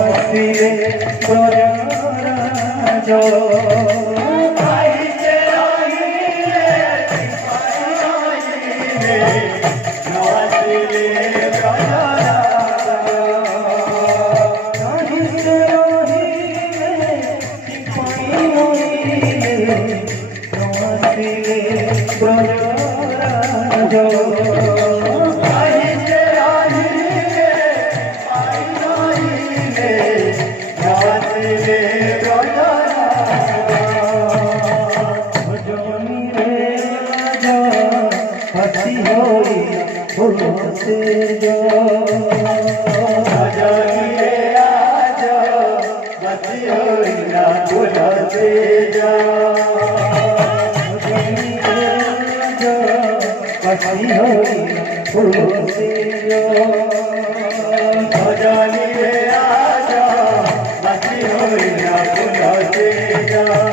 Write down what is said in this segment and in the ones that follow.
নসিলে প্রজারাজ আইছে আহিলে নসিলে প্রজারাজ আহিছে আহিলে সিপাহী হইলে নসিলে প্রজারাজ हसी होई फूलों से जो आजाइए आजा हसी होई ना फूलों से जो हसी होई फूलों से जो आजाइए आजा हसी होई ना फूलों से जो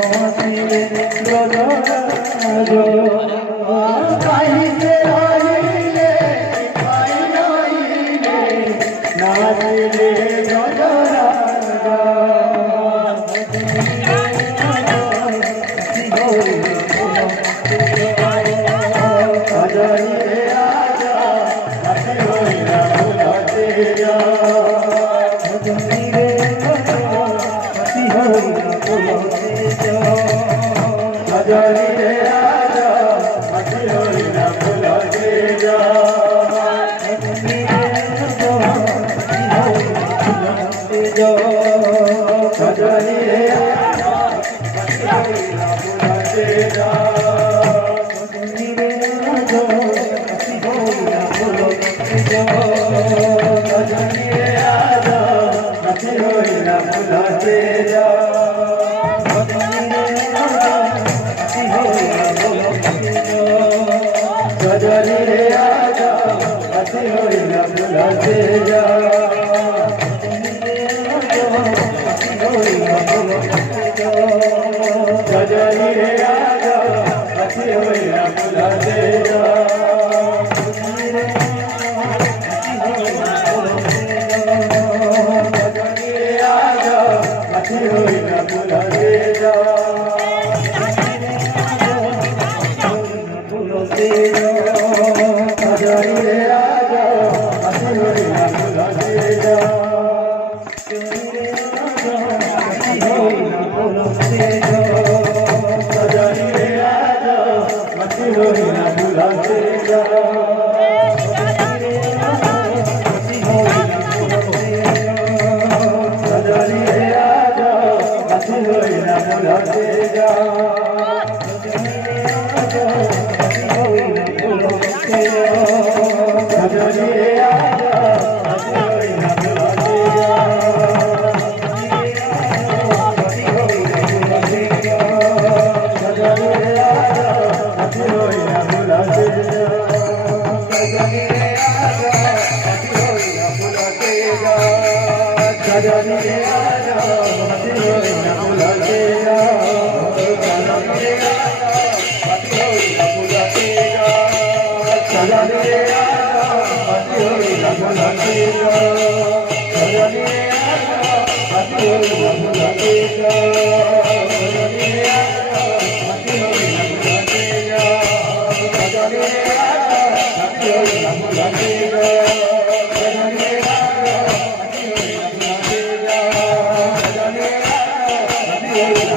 नौसिले जो आइले आइले आइले नौसिले आइले नौसिले जो हसी होई ना फूलों से जो हसी होई ना फूलों से जो सजनी आजा हसी होई ना फूलों से जो Hare भुलाते जा सजनी रे आजा शादी होई ना भुलाते जा सजनी रे आजा शादी होई ना भुलाते जा शादी होई ना भुलाते जा सजनी रे आजा शादी होई ना भुलाते जा सजनी रे आजा शादी होई ना भुलाते जा सजनी रे आजा शादी होई ना भुलाते जा सजनी रे आजा शादी होई ना भुलाते जा सजनी रे आजा शादी होई ना भुलाते जा सजनी रे आजा शादी होई ना भुलाते जा सजनी रे आजा शादी होई ना भुलाते जा सजनी रे आजा शादी होई ना भुलाते जा सजनी रे आजा शादी होई ना भुलाते जा सजनी रे आजा शादी होई ना